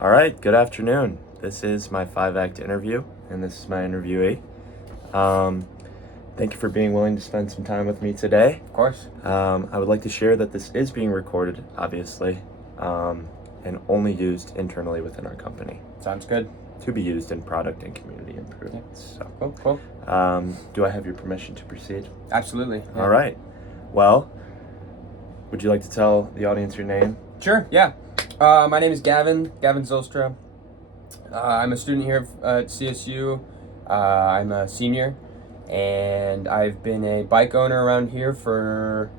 All right, good afternoon. This is my 5-act interview, and this is my interviewee. Thank you for being willing to spend some time with me today. Of course. I would like to share that this is being recorded, obviously, and only used internally within our company Sounds good. to be used in product and community improvements. So, Cool. do I have your permission to proceed? Absolutely. Yeah. All right. Well, would you like to tell the audience your name? Sure, yeah. My name is Gavin Zylstra. I'm a student here at CSU. I'm a senior, and I've been a bike owner around here for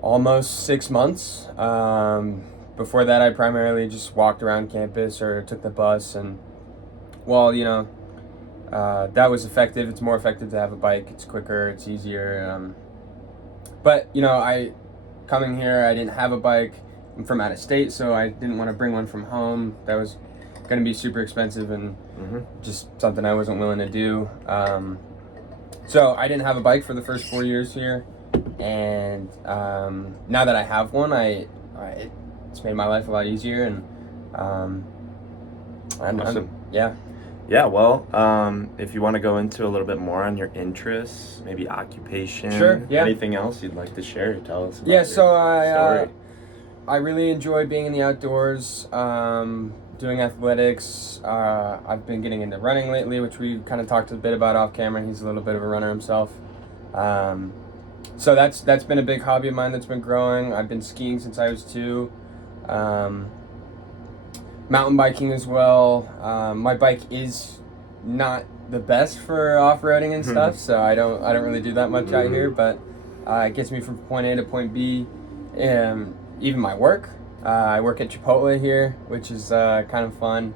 almost 6 months. Before that, I primarily just walked around campus or took the bus, and that was effective. It's more effective to have a bike. It's quicker, it's easier. But coming here, I didn't have a bike. I'm from out of state, so I didn't want to bring one from home. That was going to be super expensive and just something I wasn't willing to do. So I didn't have a bike for the first 4 years here, and now that I have one, it's made my life a lot easier. And Awesome. Yeah. Yeah, well, if you want to go into a little bit more on your interests, maybe occupation, Sure, yeah. Anything else you'd like to share, tell us about Yeah, so story. I really enjoy being in the outdoors, doing athletics. I've been getting into running lately, which we kind of talked a bit about off camera. He's a little bit of a runner himself. So that's been a big hobby of mine that's been growing. I've been skiing since I was 2. Mountain biking as well. My bike is not the best for off-roading and stuff, so I don't really do that much out here, but it gets me from point A to point B. Even my work. I work at Chipotle here, which is kind of fun.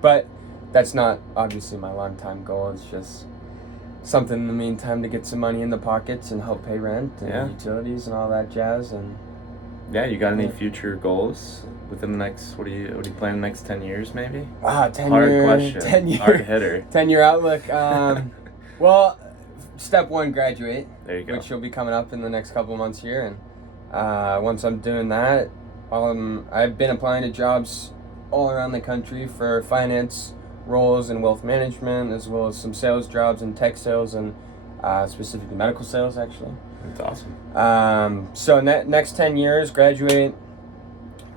But that's not obviously my long-time goal. It's just something in the meantime to get some money in the pockets and help pay rent and utilities and all that jazz. And yeah, you got any future goals within the next, what do you plan the next 10 years maybe? Wow, 10 Hard year, question. 10 year, Hard hitter. 10-year outlook. Well, step 1, graduate. There you go. Which will be coming up in the next couple of months here. And once I'm doing that, I've been applying to jobs all around the country for finance roles and wealth management, as well as some sales jobs in tech sales and specifically medical sales, actually. That's awesome. So next 10 years, graduate,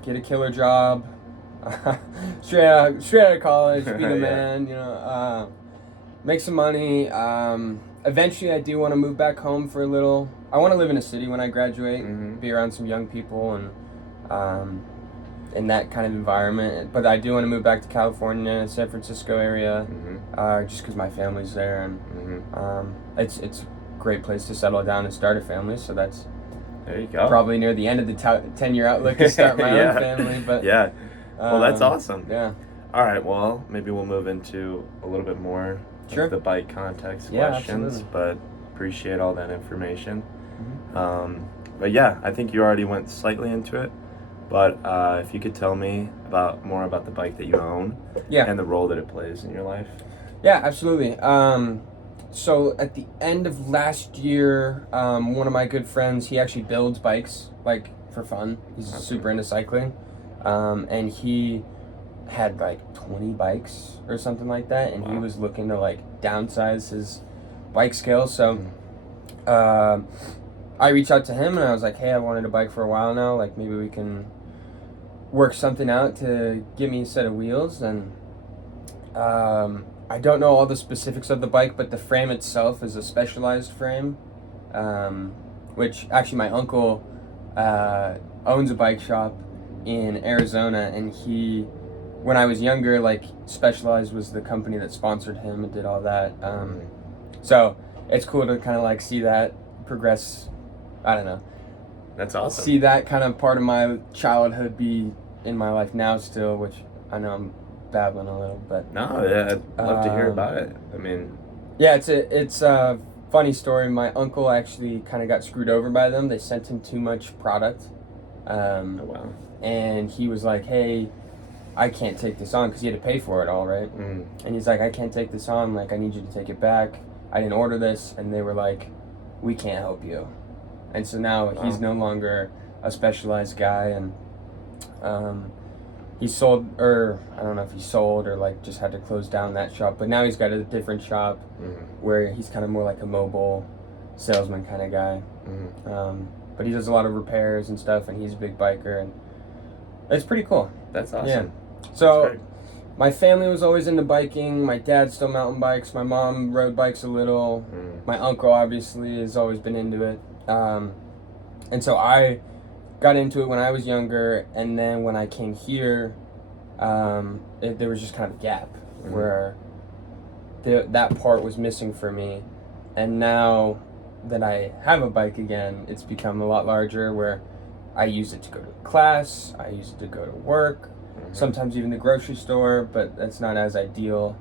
get a killer job, straight out of college, be the man, make some money. Eventually, I do want to move back home for a little. I want to live in a city when I graduate, be around some young people and in that kind of environment. But I do want to move back to California, San Francisco area, just because my family's there, and it's a great place to settle down and start a family. So that's there you go. Probably near the end of the 10-year outlook to start my own family. But yeah, well, that's awesome. Yeah. All right, well, maybe we'll move into a little bit more of the bike context questions, absolutely. But appreciate all that information. But yeah, I think you already went slightly into it, but if you could tell me more about the bike that you own and the role that it plays in your life. Yeah, absolutely. So at the end of last year, one of my good friends, he actually builds bikes, like, for fun. He's super into cycling. And he had like 20 bikes or something like that, and he was looking to like downsize his bike scale. So I reached out to him and I was like, hey, I wanted a bike for a while now, like maybe we can work something out to give me a set of wheels. And I don't know all the specifics of the bike, but the frame itself is a specialized frame, which actually my uncle owns a bike shop in Arizona, and he, when I was younger, like, Specialized was the company that sponsored him and did all that. So it's cool to kind of like see that progress. I don't know. That's awesome. See that kind of part of my childhood be in my life now still, which I know I'm babbling a little, but no, yeah, I'd love to hear about it. I mean, yeah, it's a funny story. My uncle actually kind of got screwed over by them. They sent him too much product. Oh wow. And he was like, hey, I can't take this on, because he had to pay for it all, right? And he's like, I can't take this on, like, I need you to take it back. I didn't order this. And they were like, we can't help you. And so now he's no longer a Specialized guy, and He sold, or I don't know if he sold or like just had to close down that shop, but now he's got a different shop where he's kind of more like a mobile salesman kind of guy. But he does a lot of repairs and stuff, and he's a big biker, and it's pretty cool. That's awesome. Yeah. So my family was always into biking. My dad still mountain bikes. My mom rode bikes a little. My uncle obviously has always been into it. And so I got into it when I was younger, and then when I came here, there was just kind of a gap where that part was missing for me. And now that I have a bike again, it's become a lot larger, where I use it to go to class, I use it to go to work, sometimes even the grocery store, but that's not as ideal.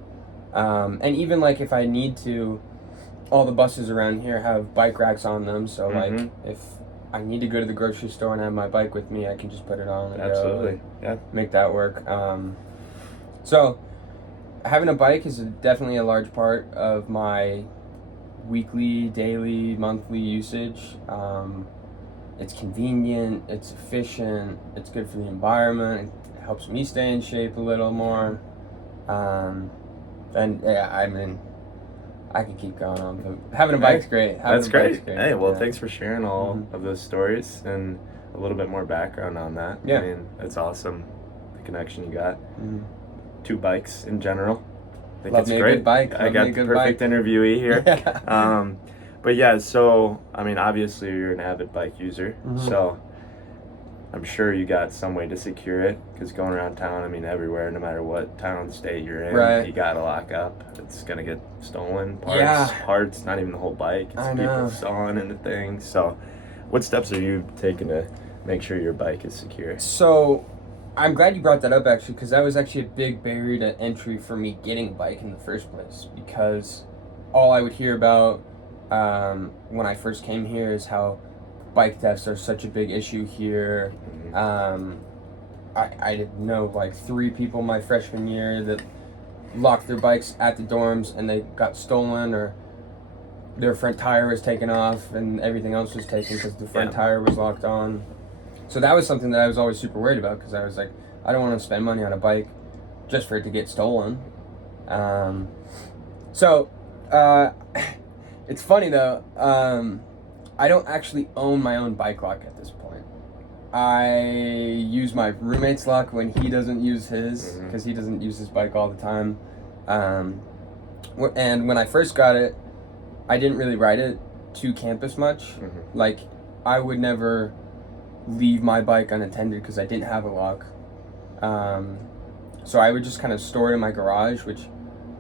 And even like if I need to, all the buses around here have bike racks on them, so like if I need to go to the grocery store and have my bike with me, I can just put it on and absolutely go make that work. So having a bike is definitely a large part of my weekly, daily, monthly usage. It's convenient, it's efficient, it's good for the environment, it helps me stay in shape a little more. And yeah, I mean, I could keep going on, but having a bike's great. That's great. Hey, well, thanks for sharing all of those stories and a little bit more background on that. Yeah. I mean, it's awesome, the connection you got. 2 bikes in general. I think Love it's great. Good bike. I got the perfect interviewee here. But yeah, so, I mean, obviously you're an avid bike user, so I'm sure you got some way to secure it, because going around town, I mean, everywhere, no matter what town, state you're in, you gotta lock up. It's gonna get stolen. Parts, not even the whole bike. It's people sawing into things. So what steps are you taking to make sure your bike is secure? So I'm glad you brought that up, actually, because that was actually a big barrier to entry for me getting a bike in the first place, because all I would hear about when I first came here is how bike thefts are such a big issue here. I didn't know like 3 people my freshman year that locked their bikes at the dorms and they got stolen, or their front tire was taken off and everything else was taken because the front tire was locked on. So that was something that I was always super worried about, because I was like, I don't want to spend money on a bike just for it to get stolen. It's funny though, I don't actually own my own bike lock at this point. I use my roommate's lock when he doesn't use his, because he doesn't use his bike all the time. And when I first got it, I didn't really ride it to campus much. Like, I would never leave my bike unattended because I didn't have a lock. So I would just kind of store it in my garage, which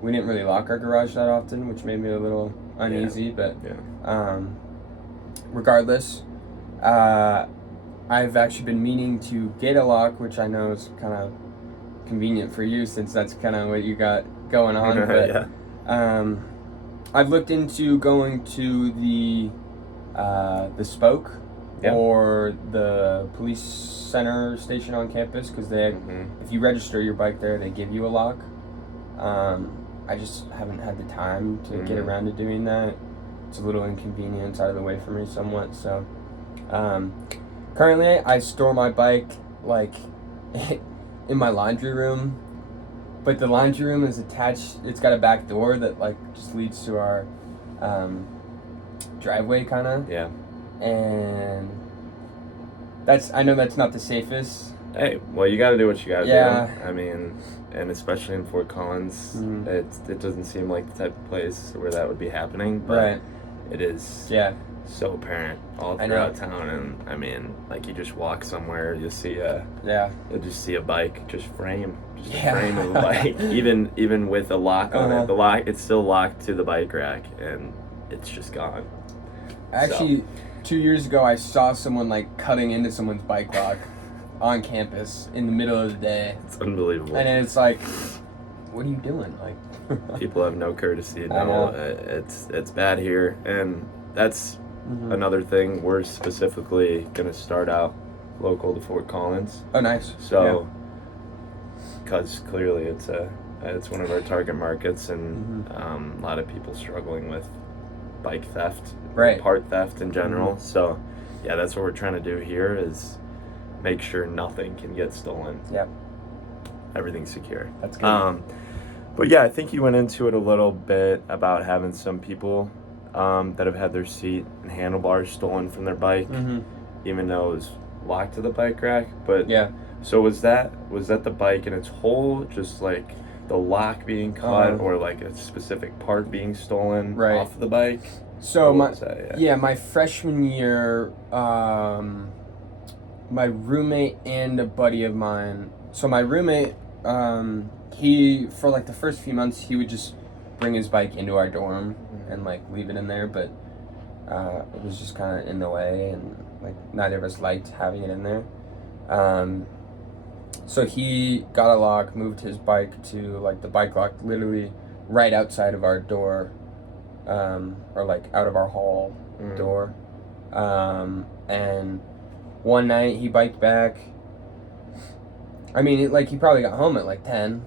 we didn't really lock our garage that often, which made me a little uneasy, but regardless, I've actually been meaning to get a lock, which I know is kind of convenient for you since that's kind of what you got going on. But I've looked into going to the Spoke or the police center station on campus, because they, if you register your bike there, they give you a lock. I just haven't had the time to get around to doing that. It's a little inconvenient, it's out of the way for me somewhat. So currently I store my bike like in my laundry room, but the laundry room is attached, it's got a back door that like just leads to our driveway kind of. And I know that's not the safest. Hey, well, you got to do what you got to do. I mean, and especially in Fort Collins, it doesn't seem like the type of place where that would be happening, but it is so apparent all throughout town. And I mean, like, you just walk somewhere, you'll see you'll just see a bike, a frame of a bike, even with a lock on it. The lock, it's still locked to the bike rack, and it's just gone. Actually, 2 years ago, I saw someone like cutting into someone's bike lock on campus in the middle of the day. It's unbelievable. And it's like, what are you doing? Like, people have no courtesy. No, it's bad here, and that's another thing. We're specifically gonna start out local to Fort Collins. Oh, nice. So, because clearly it's one of our target markets, and a lot of people struggling with bike theft, part theft in general. So, yeah, that's what we're trying to do here is make sure nothing can get stolen. Yep. Everything's secure. That's good. But yeah, I think you went into it a little bit about having some people that have had their seat and handlebars stolen from their bike, even though it was locked to the bike rack. But yeah. So was that the bike in its whole, just like the lock being cut, or like a specific part being stolen off of the bike? So my freshman year, my roommate and a buddy of mine. So my roommate, he, for like the first few months, he would just bring his bike into our dorm and like leave it in there, but it was just kind of in the way, and like neither of us liked having it in there. So he got a lock, moved his bike to like the bike lock literally right outside of our door, or like out of our hall door. And one night he biked back. I mean, he probably got home at like 10,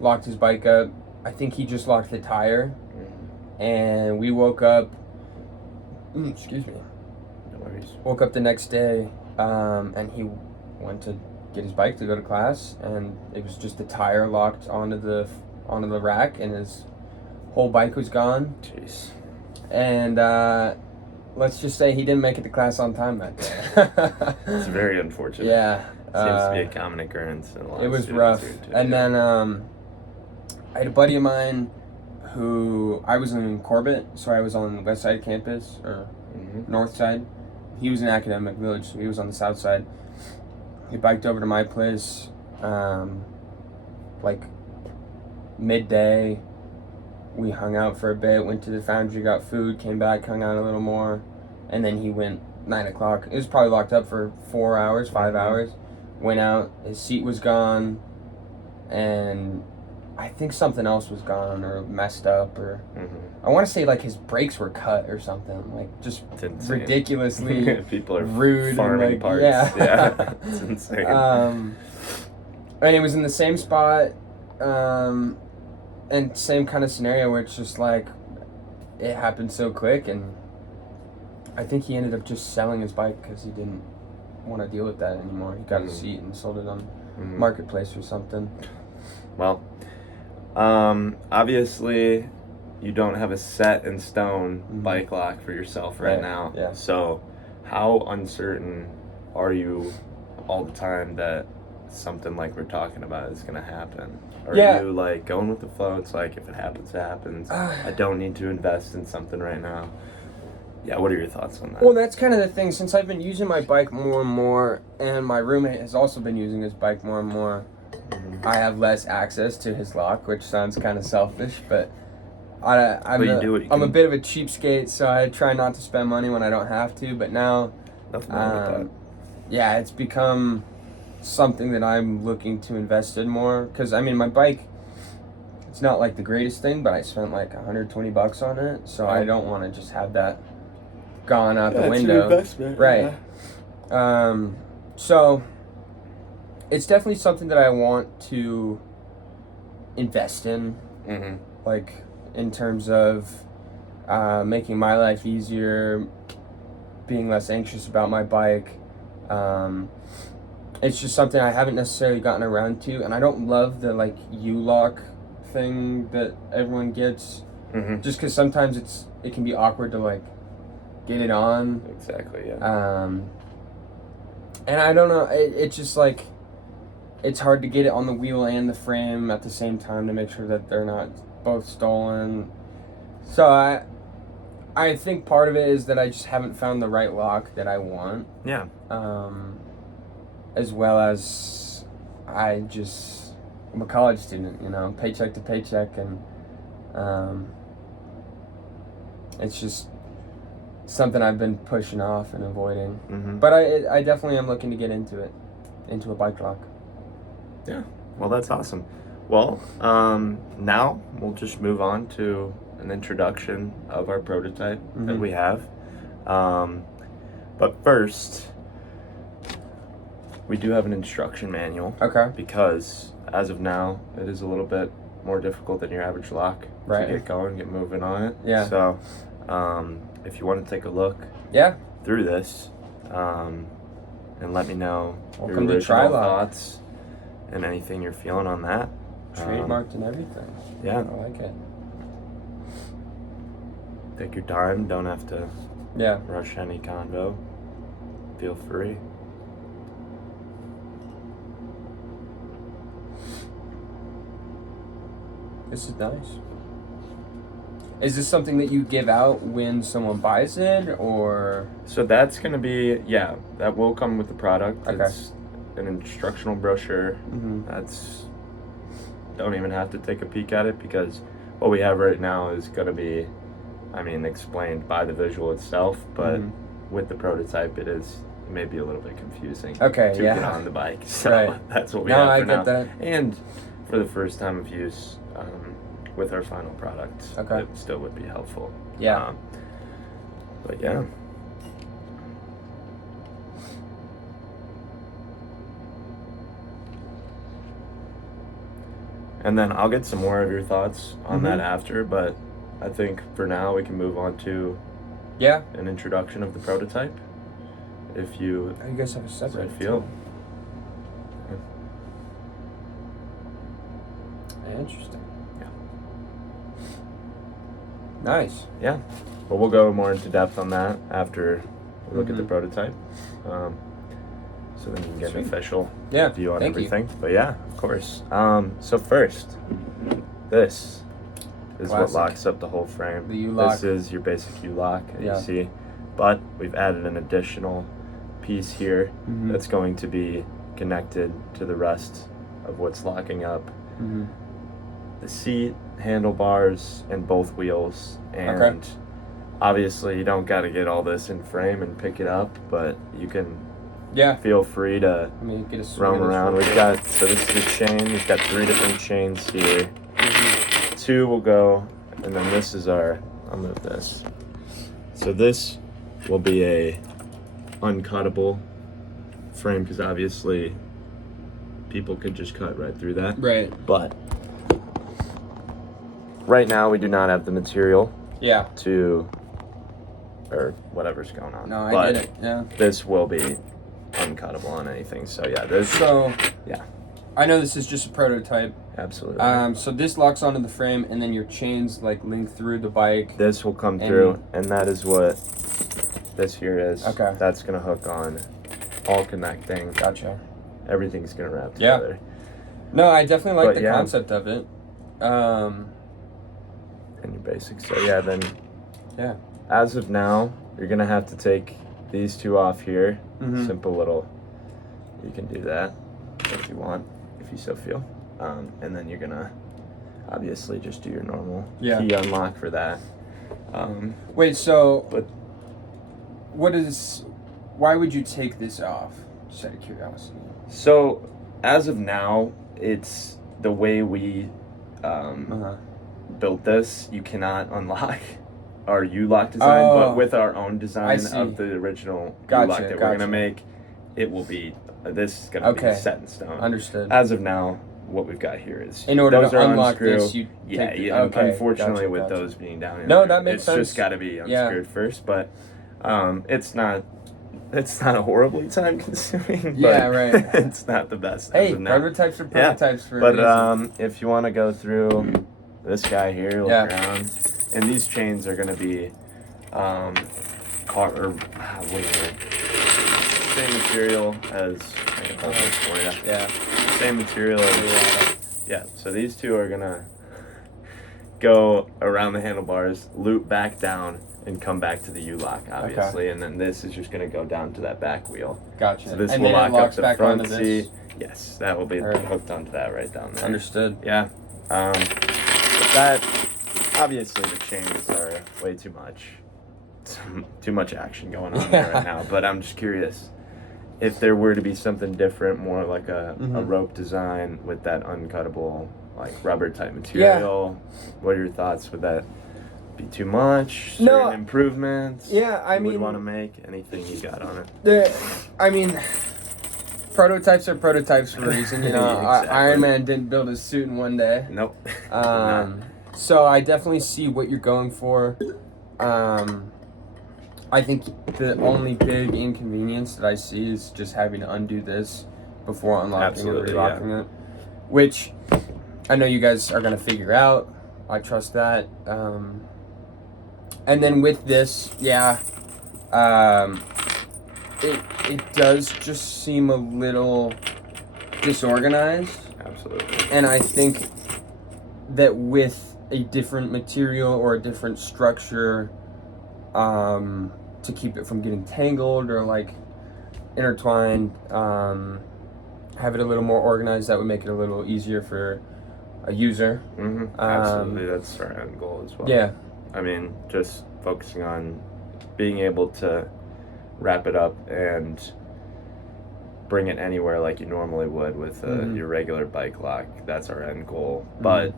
locked his bike up. I think he just locked the tire, and we woke up. Excuse me. No worries. Woke up the next day, and he went to get his bike to go to class, and it was just the tire locked onto the rack, and his whole bike was gone. Jeez. And let's just say he didn't make it to class on time that day. It's very unfortunate. Yeah. Seems to be a common occurrence in a lot it of was students rough. here too. And then I had a buddy of mine who, I was in Corbett, so I was on the west side campus, or north side. He was in Academic Village, so he was on the south side. He biked over to my place, like midday. We hung out for a bit, went to the foundry, got food, came back, hung out a little more, and then he went 9 o'clock. It was probably locked up for 4 hours, 5 hours. Went out, his seat was gone, and I think something else was gone or messed up, or I want to say like his brakes were cut or something, like just ridiculously people are rude farming and parts. Yeah, It's insane. And it was in the same spot, and same kind of scenario where it's just like it happened so quick, and I think he ended up just selling his bike because he didn't want to deal with that anymore. He got a seat and sold it on Marketplace or something. Well, obviously you don't have a set in stone bike lock for yourself right now. Yeah. So how uncertain are you all the time that something like we're talking about is going to happen? Are you like going with the flow? It's like, if it happens, it happens. I don't need to invest in something right now. Yeah, what are your thoughts on that? Well, that's kind of the thing. Since I've been using my bike more and more, and my roommate has also been using his bike more and more, I have less access to his lock, which sounds kind of selfish, but I'm a bit of a cheapskate, so I try not to spend money when I don't have to. But now, nothing wrong with that. Yeah, it's become something that I'm looking to invest in more. Because, I mean, my bike, it's not like the greatest thing, but I spent like $120 on it, so I don't want to just have that gone out the window. It's an investment. Right. Yeah. So it's definitely something that I want to invest in, like in terms of making my life easier, being less anxious about my bike. It's just something I haven't necessarily gotten around to, and I don't love the like U-lock thing that everyone gets, just because sometimes it can be awkward to like get it on. Exactly, yeah. And I don't know, it's just like, it's hard to get it on the wheel and the frame at the same time to make sure that they're not both stolen. So I think part of it is that I just haven't found the right lock that I want. Yeah. As well as I'm a college student, paycheck to paycheck, and it's just something I've been pushing off and avoiding. But I definitely am looking to get into a bike lock. Yeah, well, that's awesome. Well, now we'll just move on to an introduction of our prototype that we have. But first, we do have an instruction manual. Okay. Because as of now, it is a little bit more difficult than your average lock to get going, get moving on it. Yeah. So, if you want to take a look through this, and let me know Welcome your to Try original Lock. thoughts and anything you're feeling on that. Trademarked and everything. Yeah. I like it. Take your time. Don't have to Yeah. rush any convo. Feel free. This is nice. Is this something that you give out when someone buys it, or? So that's going to be, yeah, that will come with the product. Okay. It's an instructional brochure. Mm-hmm. Don't even have to take a peek at it, because what we have right now is going to be, explained by the visual itself, but with the prototype, it may be a little bit confusing to get on the bike. So that's what we have for now. That. And for the first time of use, with our final product, it still would be helpful. Yeah. But yeah. And then I'll get some more of your thoughts on that after, but I think for now we can move on to an introduction of the prototype. If you guys have a separate feel. Interesting. Yeah. Nice. Yeah. But we'll go more into depth on that after we look at the prototype. So then you can get an official view on everything. But yeah, of course. So first, this is what locks up the whole frame. The U-lock. This is your basic U-lock that you see. But we've added an additional piece here that's going to be connected to the rest of what's locking up the seat, handlebars, and both wheels. And obviously you don't got to get all this in frame and pick it up, but you can feel free to roam around. So this is the chain. We've got 3 different chains here. 2 will go, and then this is I'll move this. So this will be a uncuttable frame, because obviously people could just cut right through that. Right. But right now we do not have the material or whatever's going on. No, I get it. Yeah. This will be uncuttable on anything. So I know this is just a prototype. Absolutely. So this locks onto the frame, and then your chains link through the bike. This will come through, and that is what this here is. Okay. That's gonna hook on, all connecting. Gotcha. Everything's gonna wrap together. No, I definitely like the concept of it. And your basics. So as of now, you're gonna have to take these 2 off here. Simple little. You can do that if you want, if you so feel. And then you're gonna obviously just do your normal key unlock for that. Wait, so why would you take this off? Just out of curiosity. So as of now, it's the way we built this. You cannot unlock our U-lock design, but with our own design of the original U-lock that we're gonna make, it will be. This is gonna be set in stone. Understood. As of now, what we've got here is in order those to unlock unscrew. this, you unfortunately with those being down in no, there, that makes sense. It's just got to be unscrewed first, but it's not a horribly time consuming. It's not the best. Hey, prototypes are prototypes for a But reason. if you want to go through this guy here, look around, and these chains are going to be same material as I can hold this for you. Same material as so these 2 are gonna go around the handlebars, loop back down, and come back to the U-lock, obviously, and then this is just gonna go down to that back wheel. Gotcha. So this and will then lock up the back front onto seat. This. Yes, that will be hooked onto that right down there. Understood. Yeah. But that obviously the chains are way too much. Too much action going on there right now. But I'm just curious. If there were to be something different, more like a rope design with that uncuttable, rubber type material, what are your thoughts? Would that be too much? Certain improvements? Would want to make anything you got on it? Prototypes are prototypes for a reason. Iron Man didn't build his suit in one day. Nope. So I definitely see what you're going for. I think the only big inconvenience that I see is just having to undo this before unlocking and relocking it, which I know you guys are gonna figure out. I trust that. And then with this, it does just seem a little disorganized. Absolutely. And I think that with a different material or a different structure, to keep it from getting tangled or like intertwined, have it a little more organized, that would make it a little easier for a user. Absolutely, that's our end goal as well. Yeah. I mean, just focusing on being able to wrap it up and bring it anywhere like you normally would with your regular bike lock. That's our end goal. But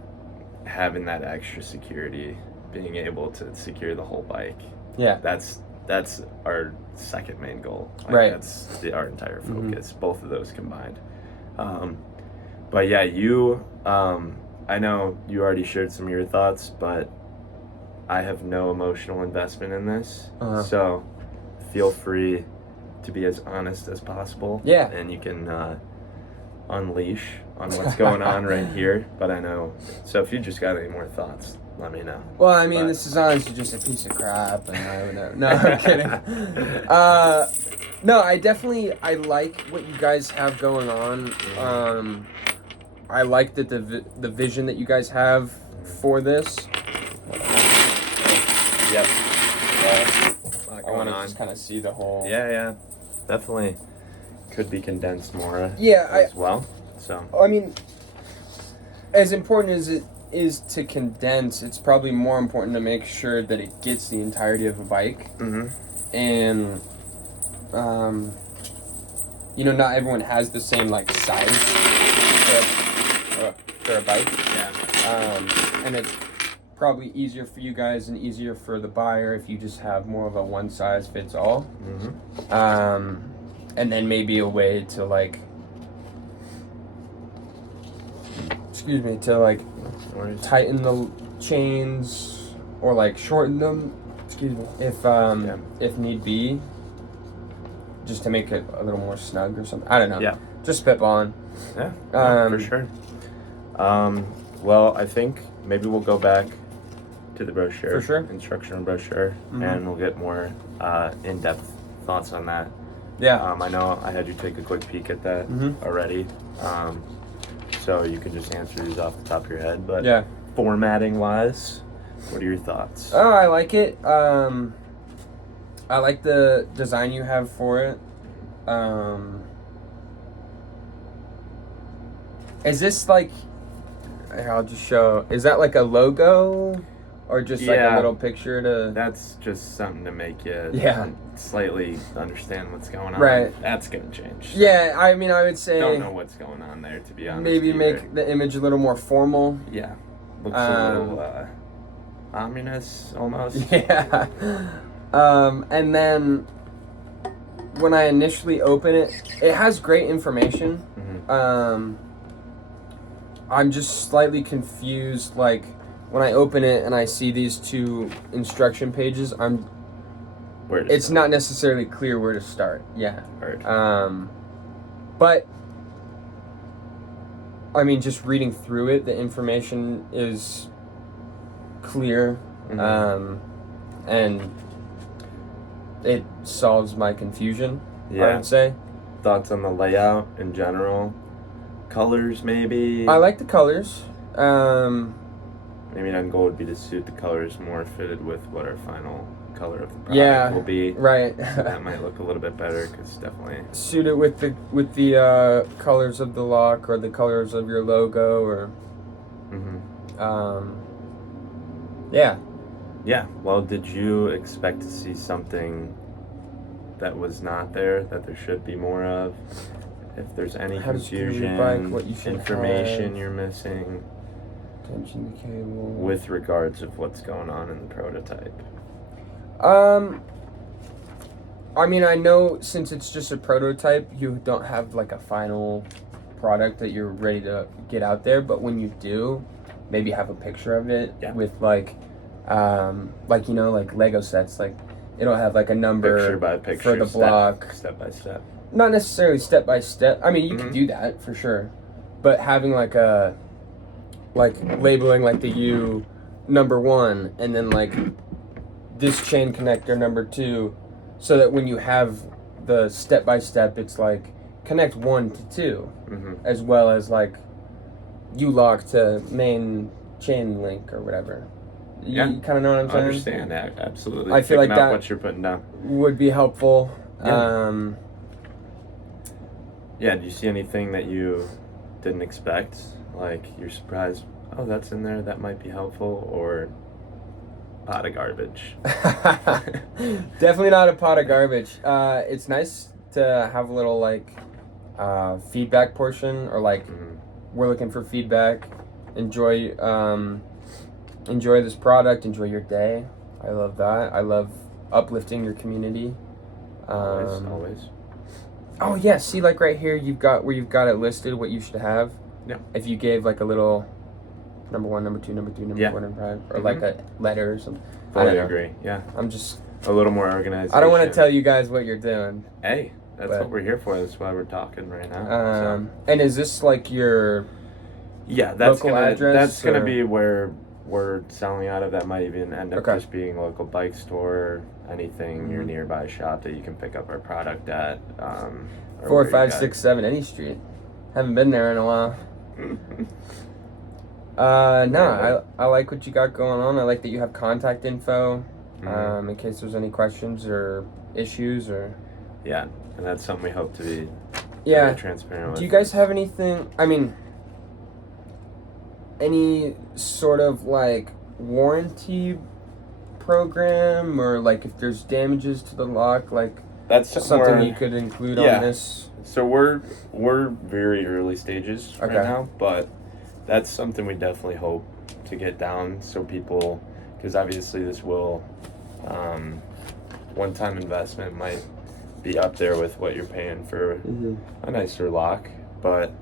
having that extra security, being able to secure the whole bike, that's our second main goal. Like, right. That's our entire focus, both of those combined. But yeah, you, I know you already shared some of your thoughts, but I have no emotional investment in this. So feel free to be as honest as possible. Yeah. And you can unleash on what's going on right here. But I know, so if you just got any more thoughts, let me know. Well, I mean, this is honestly just a piece of crap, and I would never. No, I'm kidding. No, I like what you guys have going on. I like that the vision that you guys have for this. Yep. I want to just kind of see the whole. Yeah. Definitely could be condensed more. As well. So. I mean, as important as it is to condense, it's probably more important to make sure that it gets the entirety of a bike. And, not everyone has the same like size for a bike. Yeah. And it's probably easier for you guys and easier for the buyer if you just have more of a one size fits all. And then maybe a way to like, tighten the chains or like shorten them. If need be, just to make it a little more snug or something. I don't know. Yeah. Just spitballing. Yeah. For sure. Well, I think maybe we'll go back to the brochure. For sure. Instructional brochure, and we'll get more in-depth thoughts on that. Yeah. I know I had you take a quick peek at that already. So you can just answer these off the top of your head. But formatting wise, what are your thoughts? Oh, I like it. I like the design you have for it. Is this like, I'll just show, is that like a logo or just like a little picture to? That's just something to make you slightly understand what's going on. Right. That's going to change. So Yeah, I mean, I would say. Don't know what's going on there, to be honest. Maybe make the image a little more formal. Yeah. Looks a little ominous almost. Yeah. And then when I initially open it, it has great information. I'm just slightly confused. Like when I open it and I see these two instruction pages, it's not necessarily clear where to start. Yeah. Right. But I mean, just reading through it, the information is clear. And it solves my confusion, I would say. Thoughts on the layout in general? Colors, maybe? I like the colors. Maybe an end goal would be to suit the colors more fitted with what our final color of the product will be. Right. So that might look a little bit better, because definitely suit it with the colors of the lock or the colors of your logo, or Yeah, well, did you expect to see something that was not there, that there should be more of? If there's any confusion, information you're missing, tension cable, with regards of what's going on in the prototype. I mean, I know since it's just a prototype, you don't have like a final product that you're ready to get out there, but when you do, maybe have a picture of it with like Lego sets. Like it'll have like a number picture by picture, for the block. Step by step. Not necessarily step by step. I mean, you could do that for sure. But having like labeling like the U number 1 and then like this chain connector number 2, so that when you have the step by step, it's like connect 1 to 2, as well as like U-lock to main chain link or whatever. You kind of know what I'm saying? I understand that, absolutely. I feel like that what you're putting down would be helpful. Yeah, do you see anything that you didn't expect? Like, you're surprised, oh, that's in there, that might be helpful, or pot of garbage? Definitely not a pot of garbage. It's nice to have a little, like, feedback portion, or, like, we're looking for feedback. Enjoy this product, enjoy your day. I love that. I love uplifting your community. Always. Oh yeah, see, like right here, you've got it listed what you should have. Yeah. If you gave like a little number 1, number 2, number 3, number 4, number 5, or like a letter or something. Fully agree. Yeah. I'm just a little more organized. I don't want to tell you guys what you're doing. Hey, that's what we're here for. That's why we're talking right now. And is this like your that's local address? That's gonna be where we're selling out of. That might even end up just being a local bike store. Anything your nearby shop that you can pick up our product at. 4, 5, 6, 7 any street. Haven't been there in a while. I like what you got going on. I like that you have contact info in case there's any questions or issues or. Yeah, and that's something we hope to be very transparent with. Do you guys have anything? I mean, any sort of like warranty program, or like if there's damages to the lock, like that's something you could include on this? So we're very early stages right now, but that's something we definitely hope to get down, so people, because obviously this will one-time investment might be up there with what you're paying for a nicer lock, but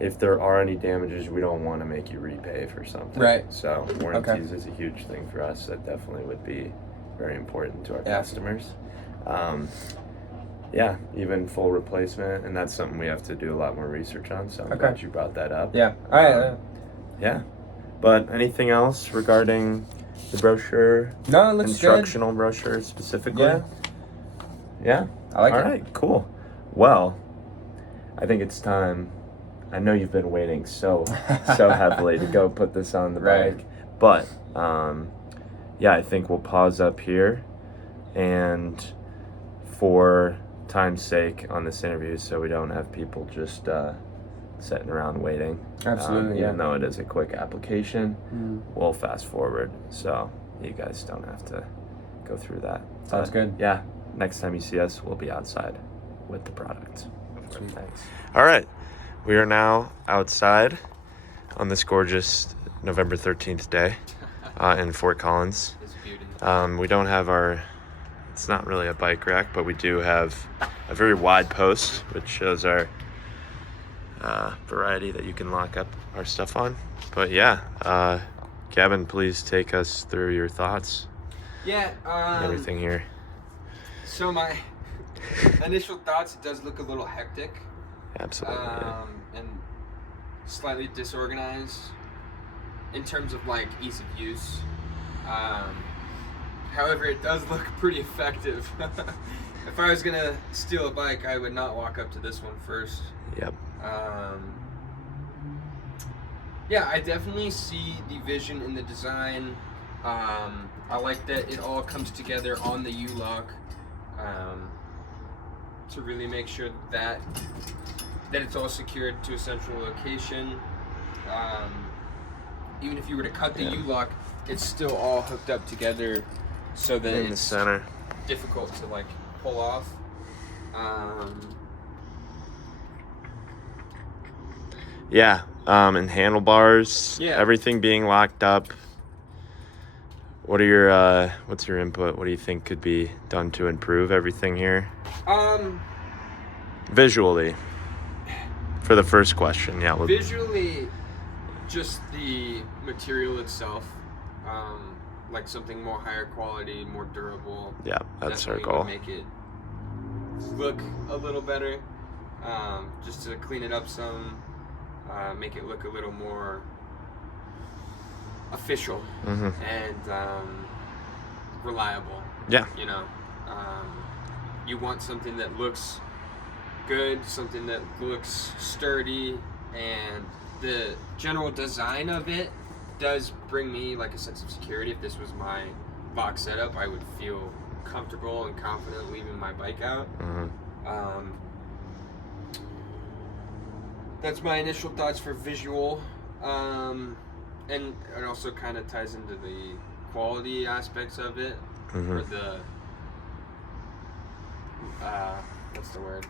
if there are any damages, we don't want to make you repay for something. Right. So warranties is a huge thing for us. That definitely would be very important to our customers. Even full replacement, and that's something we have to do a lot more research on. So I'm glad you brought that up. Yeah. All right. Yeah. But anything else regarding the brochure? No, it looks instructional brochure specifically. Yeah. I like it. All right. Cool. Well, I think it's time. I know you've been waiting so heavily to go put this on the bike, but I think we'll pause up here, and for time's sake on this interview, so we don't have people just sitting around waiting. Absolutely, even though it is a quick application, we'll fast forward so you guys don't have to go through that. Sounds good. Yeah, next time you see us, we'll be outside with the product. Thanks. All right. We are now outside on this gorgeous November 13th day in Fort Collins. It's beauty. We don't have it's not really a bike rack, but we do have a very wide post, which shows our variety that you can lock up our stuff on. But Gavin, please take us through your thoughts. Everything here. So my initial thoughts, it does look a little hectic. Absolutely. And slightly disorganized in terms of like ease of use. However, it does look pretty effective. If I was gonna steal a bike, I would not walk up to this one first. Yep. I definitely see the vision in the design. I like that it all comes together on the U-lock to really make sure that it's all secured to a central location. Even if you were to cut the U-lock, it's still all hooked up together so that in the center. Difficult to like pull off. And handlebars, everything being locked up. What are your what's your input? What do you think could be done to improve everything here? Visually. For the first question, visually, just the material itself. like something more higher quality, more durable. Yeah, that's our definitely goal. would make it look a little better, just to clean it up some, make it look a little more official and reliable. Yeah. You know, you want something that looks good, something that looks sturdy, and the general design of it does bring me like a sense of security. If this was my box setup, I would feel comfortable and confident leaving my bike out. That's my initial thoughts for visual, and it also kind of ties into the quality aspects of it, or the what's the word?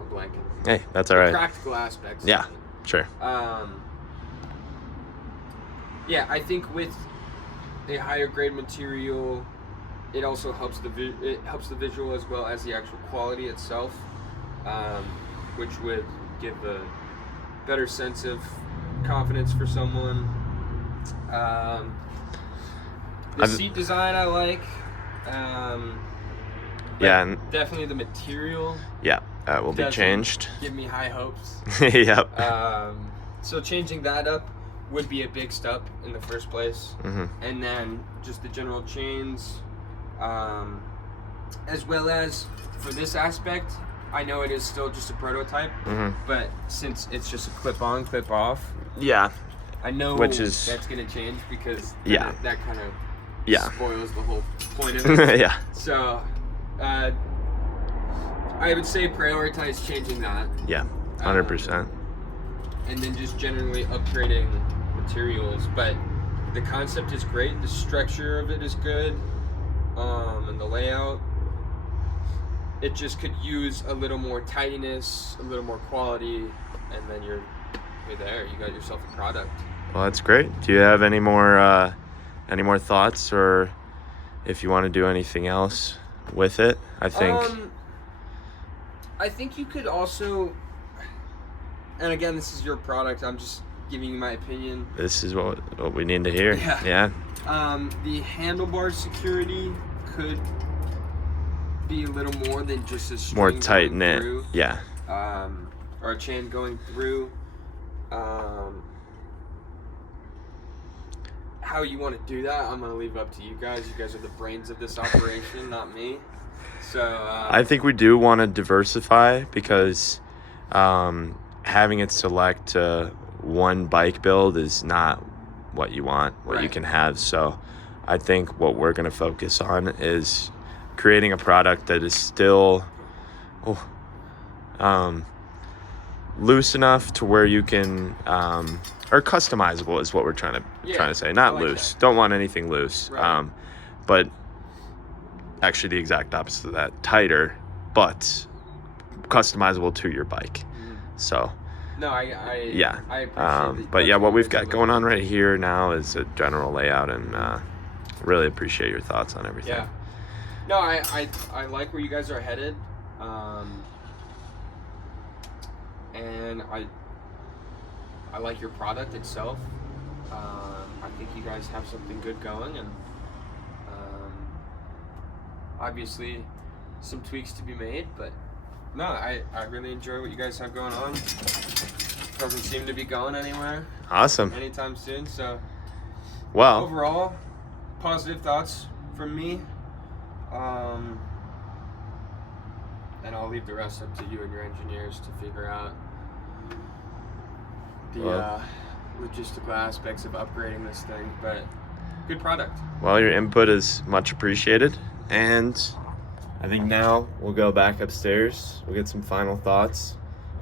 I'm blanking. Hey, that's all right. Practical aspects. Yeah, of it. sure. Yeah, I think with a higher grade material, it also helps the visual as well as the actual quality itself, which would give a better sense of confidence for someone. The seat design I like. Yeah, and definitely the material. Yeah, that will be changed. Give me high hopes. Yep. So changing that up would be a big step in the first place, and then just the general chains, as well as for this aspect. I know it is still just a prototype, but since it's just a clip-on, clip-off. Yeah. I know that's gonna change because that kind of spoils the whole point of it. Yeah. So, I would say prioritize changing that. Yeah, 100%. And then just generally upgrading materials. But the concept is great. The structure of it is good, and the layout. It just could use a little more tidiness, a little more quality, and then you're there. You got yourself a product. Well, that's great. Do you have any more thoughts, or if you want to do anything else with it? I think you could also, and again, this is your product. I'm just giving you my opinion. This is what we need to hear. Yeah. The handlebar security could be a little more than just a string more tight knit. Through, yeah. Or a chain going through. How you want to do that, I'm going to leave up to you guys. You guys are the brains of this operation, not me. So I think we do want to diversify because having it select one bike build is not what you want, what you can have. So I think what we're going to focus on is creating a product that is still loose enough to where you can or customizable is what we're trying to say. Not like loose. That. Don't want anything loose. Right. But actually the exact opposite of that. Tighter, but customizable to your bike. So no, I appreciate but yeah, what we've got going on right here now is a general layout, and really appreciate your thoughts on everything. Yeah. No, I like where you guys are headed. And I like your product itself. I think you guys have something good going, and obviously some tweaks to be made, but no, I really enjoy what you guys have going on. Doesn't seem to be going anywhere. Awesome. Anytime soon, so well, overall, positive thoughts from me. And I'll leave the rest up to you and your engineers to figure out the logistical aspects of upgrading this thing, but good product. Well, your input is much appreciated, and I think now we'll go back upstairs. We'll get some final thoughts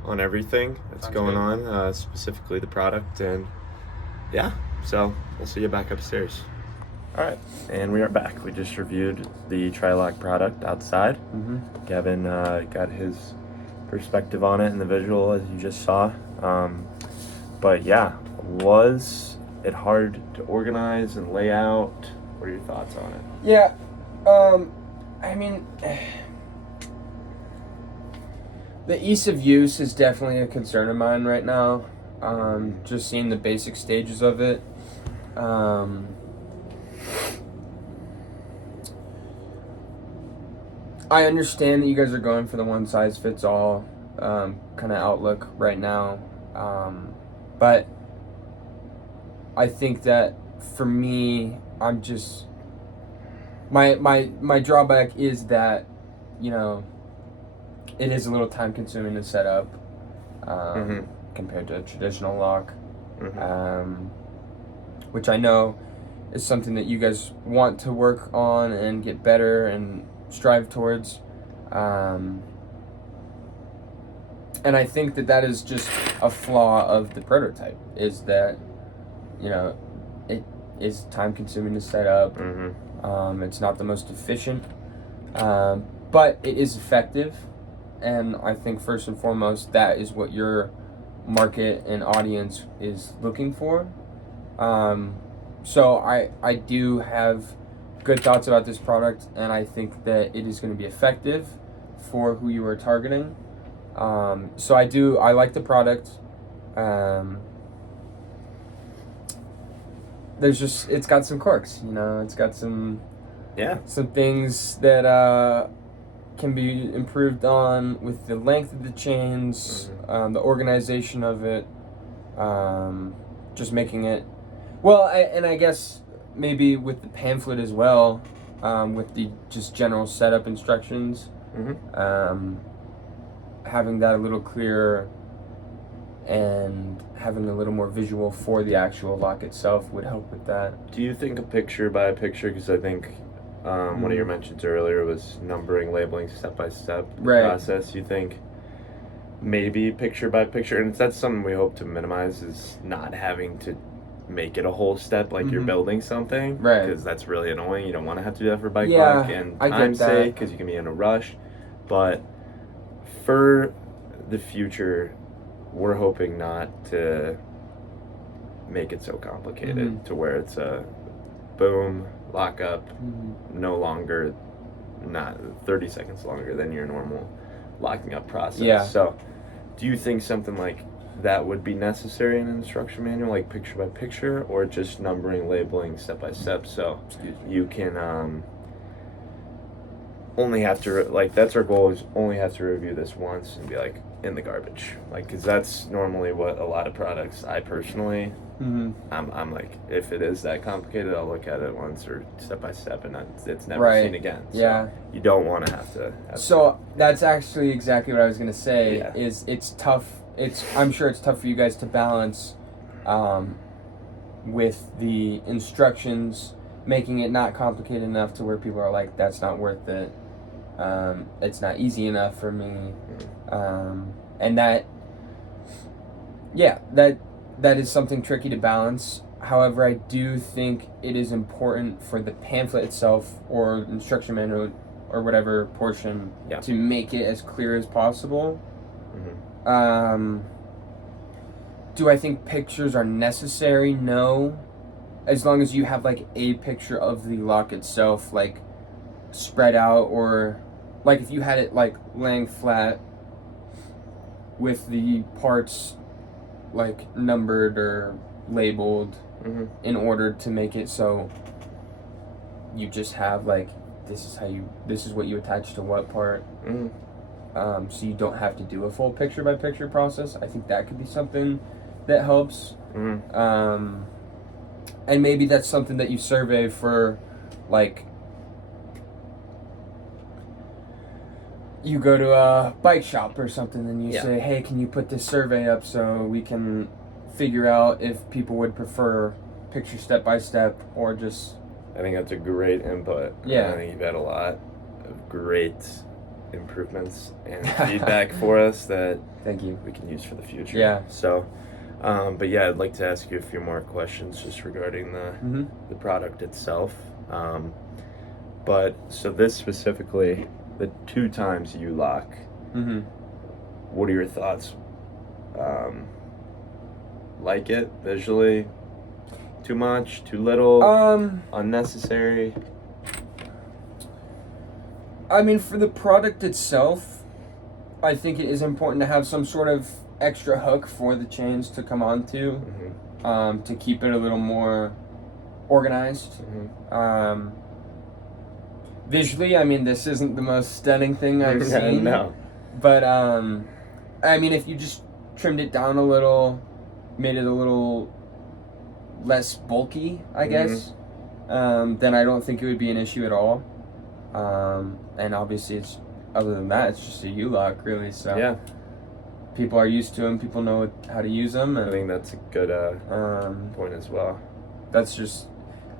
on everything that's going on, specifically the product, and yeah, so we'll see you back upstairs. All right, and we are back. We just reviewed the Trilock product outside. Gavin got his perspective on it and the visual, as you just saw. But yeah, was it hard to organize and lay out? What are your thoughts on it? Yeah, I mean, the ease of use is definitely a concern of mine right now. just seeing the basic stages of it. I understand that you guys are going for the one-size-fits-all kind of outlook right now, but I think that for me, I'm just my drawback is that, you know, it is a little time-consuming to set up compared to a traditional lock, which I know is something that you guys want to work on and get better and strive towards, and I think that is just a flaw of the prototype, is that, you know, it is time consuming to set up. It's not the most efficient, but it is effective, and I think first and foremost that is what your market and audience is looking for. So I do have good thoughts about this product, and I think that it is going to be effective for who you are targeting. So I like the product. It's got some quirks, you know, it's got some things that can be improved on with the length of the chains, the organization of it, just making it, well, I guess maybe with the pamphlet as well, with the just general setup instructions, having that a little clearer and having a little more visual for the actual lock itself would help with that. Do you think a picture by picture, because I think one of your mentions earlier was numbering, labeling, step-by-step process, you think maybe picture by picture, and that's something we hope to minimize, is not having to make it a whole step like you're building something, because that's really annoying. You don't want to have to do that for bike lock and time's sake, because you can be in a rush. But for the future, we're hoping not to make it so complicated to where it's a boom, lock up, no longer, not 30 seconds longer than your normal locking up process. So do you think something like that would be necessary in an instruction manual, like picture by picture, or just numbering, labeling, step by step, so you can only have to, like, that's our goal, is only have to review this once and be like, in the garbage, like, because that's normally what a lot of products, I personally, I'm like, if it is that complicated, I'll look at it once or step by step, and it's never seen again. So you don't want to have to. That's actually exactly what I was gonna say. Is it's tough. I'm sure it's tough for you guys to balance, with the instructions, making it not complicated enough to where people are like, that's not worth it. It's not easy enough for me, and that is something tricky to balance. However, I do think it is important for the pamphlet itself or instruction manual or whatever portion to make it as clear as possible. Do I think pictures are necessary? No. As long as you have like a picture of the lock itself, like spread out, or like if you had it like laying flat with the parts like numbered or labeled in order to make it so you just have like, this is what you attach to what part, so you don't have to do a full picture by picture process. I think that could be something that helps. And maybe that's something that you survey for, like, you go to a bike shop or something and you say, hey, can you put this survey up so we can figure out if people would prefer picture step by step or just... I think that's a great input. I think you've had a lot of great improvements and feedback for us that we can use for the future. So, but yeah, I'd like to ask you a few more questions just regarding the product itself. But so this specifically, the 2 times you lock, what are your thoughts? Like it visually? Too much? Too little? Unnecessary? I mean, for the product itself, I think it is important to have some sort of extra hook for the chains to come onto, to keep it a little more organized. Visually, I mean, this isn't the most stunning thing I've seen. No. But, I mean, if you just trimmed it down a little, made it a little less bulky, I guess, then I don't think it would be an issue at all. And obviously, other than that, it's just a U-lock, really. So yeah, people are used to them. People know how to use them. And I think that's a good point as well. That's just,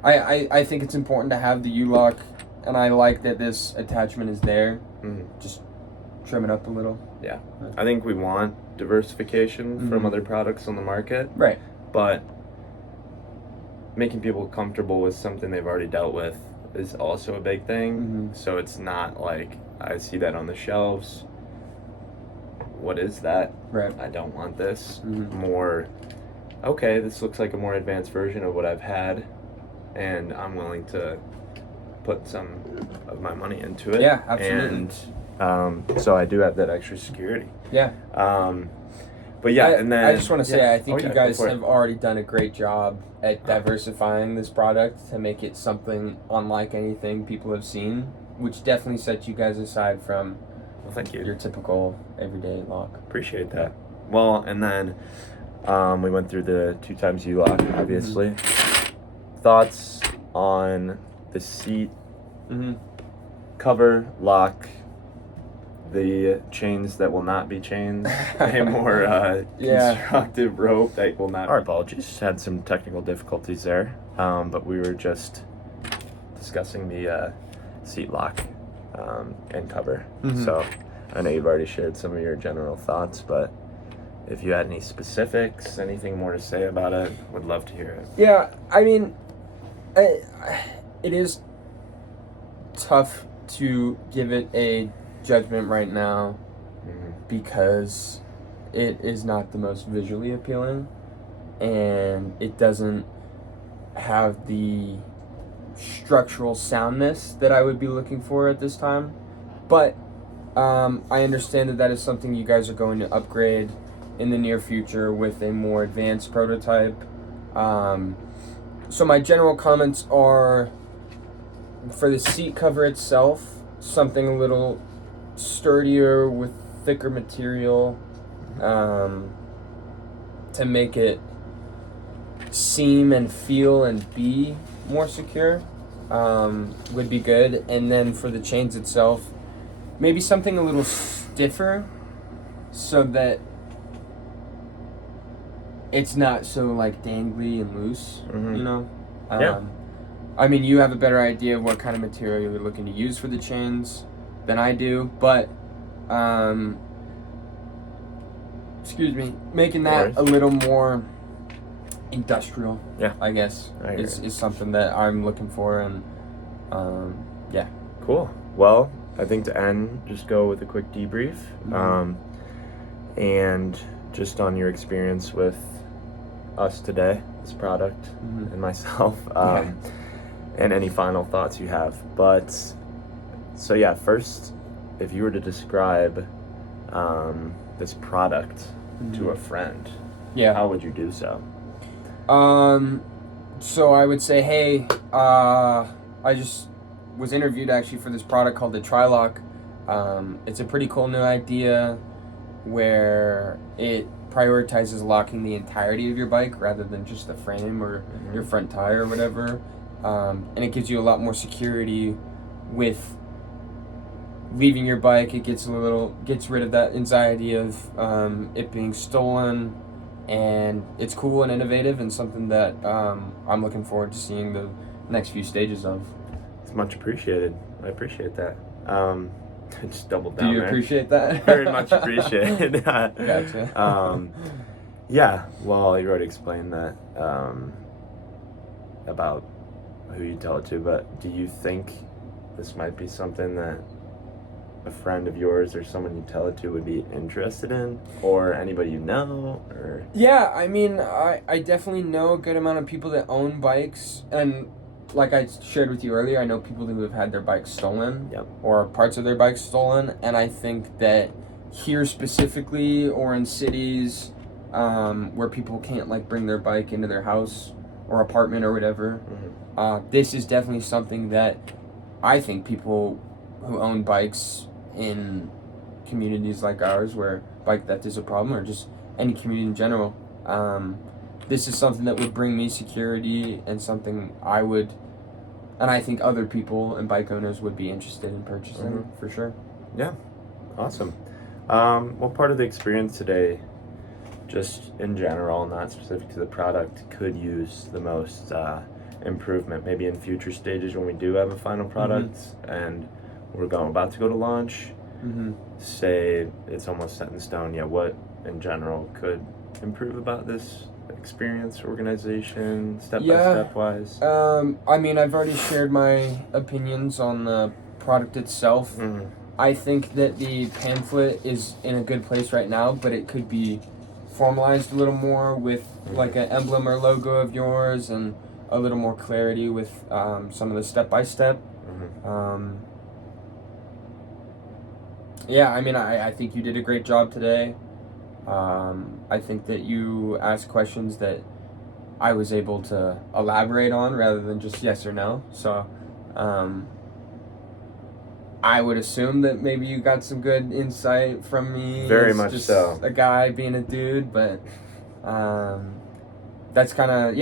I think it's important to have the U-lock, and I like that this attachment is there. Just trim it up a little. Yeah, I think we want diversification from other products on the market. Right. But making people comfortable with something they've already dealt with is also a big thing. So it's not like, I see that on the shelves. What is that? Right. I don't want this. More, okay, this looks like a more advanced version of what I've had, and I'm willing to put some of my money into it. Yeah, absolutely. And so I do have that extra security. Yeah. But yeah, and then I just want to say, I think you guys go for have already done a great job at diversifying this product to make it something unlike anything people have seen, which definitely sets you guys aside from thank you. Your typical everyday lock. Appreciate that. Well, and then we went through the 2x U-lock, obviously. Thoughts on the seat, cover, lock, the chains that will not be chains, a more constructive rope that will not. Our apologies. Had some technical difficulties there, but we were just discussing the seat lock and cover. So I know you've already shared some of your general thoughts, but if you had any specifics, anything more to say about it, would love to hear it. Yeah, I mean, it is tough to give it a judgment right now because it is not the most visually appealing, and it doesn't have the structural soundness that I would be looking for at this time. But I understand that is something you guys are going to upgrade in the near future with a more advanced prototype. So my general comments are, for the seat cover itself, something a little sturdier with thicker material to make it seem and feel and be more secure would be good. And then for the chains itself, maybe something a little stiffer so that it's not so like dangly and loose, you know? I mean, you have a better idea of what kind of material you're looking to use for the chains than I do, but making that a little more industrial, I guess, is something that I'm looking for. And cool. Well, I think to end, just go with a quick debrief, and just on your experience with us today, this product, and myself, and any final thoughts you have. But so yeah, first, if you were to describe this product to a friend, how would you do so? So I would say, hey, I just was interviewed actually for this product called the Tri-Lock. It's a pretty cool new idea where it prioritizes locking the entirety of your bike rather than just the frame or your front tire or whatever. And it gives you a lot more security with leaving your bike. It gets rid of that anxiety of it being stolen, and it's cool and innovative and something that I'm looking forward to seeing the next few stages of. It's much appreciated. I appreciate that. I just doubled down. Do you appreciate that? Very much appreciated. Gotcha. Yeah, well, you already explained that about who you tell it to, but do you think this might be something that a friend of yours or someone you tell it to would be interested in, or anybody you know? Or yeah, I mean, I definitely know a good amount of people that own bikes, and like I shared with you earlier, I know people who have had their bikes stolen or parts of their bikes stolen, and I think that here specifically or in cities where people can't like bring their bike into their house or apartment or whatever. This is definitely something that I think people who own bikes in communities like ours where bike theft is a problem, or just any community in general, this is something that would bring me security, and something I would, and I think other people and bike owners would be interested in purchasing for sure. Yeah, awesome. What part of the experience today, just in general, not specific to the product, could use the most improvement? Maybe in future stages when we do have a final product and we're about to go to launch. Say it's almost set in stone. Yeah, what in general could improve about this experience, organization, step by step wise? I mean, I've already shared my opinions on the product itself. I think that the pamphlet is in a good place right now, but it could be formalized a little more with like an emblem or logo of yours, and a little more clarity with some of the step by step. Yeah, I mean, I think you did a great job today. I think that you asked questions that I was able to elaborate on rather than just yes or no. So I would assume that maybe you got some good insight from me. Very as much just so. A guy being a dude, but that's kind of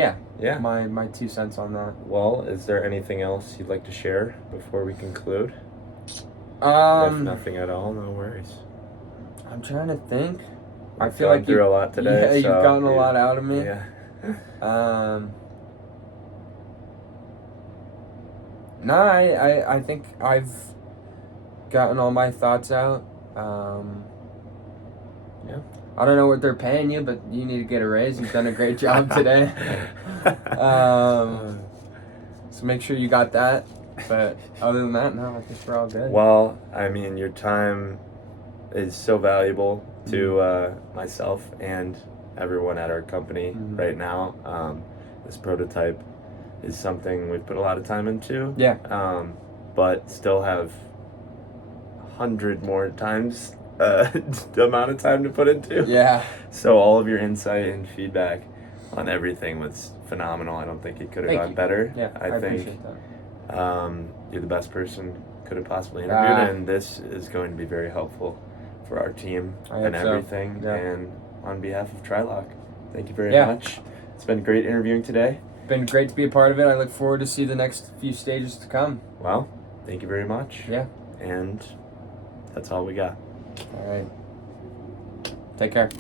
my 2 cents on that. Well, is there anything else you'd like to share before we conclude? If nothing at all, no worries. I'm trying to think. I feel like through a lot today. Yeah, you've gotten a lot out of me. Yeah. No, I think I've gotten all my thoughts out. Yeah. I don't know what they're paying you, but you need to get a raise. You've done a great job today. So make sure you got that. But other than that, no, I think we're all good. Well, I mean, your time is so valuable to myself and everyone at our company right now. This prototype is something we've put a lot of time into. Yeah. But still have 100 more times the amount of time to put into. Yeah. So all of your insight and feedback on everything was phenomenal. I don't think it could have gone better. Yeah, I think appreciate that. You're the best person could have possibly interviewed, and this is going to be very helpful for our team and everything. Yeah. And on behalf of Trilock, thank you very Yeah. much. It's been great interviewing today. Been great to be a part of it. I look forward to see the next few stages to come. Well, thank you very much. Yeah. And that's all we got. All right. Take care.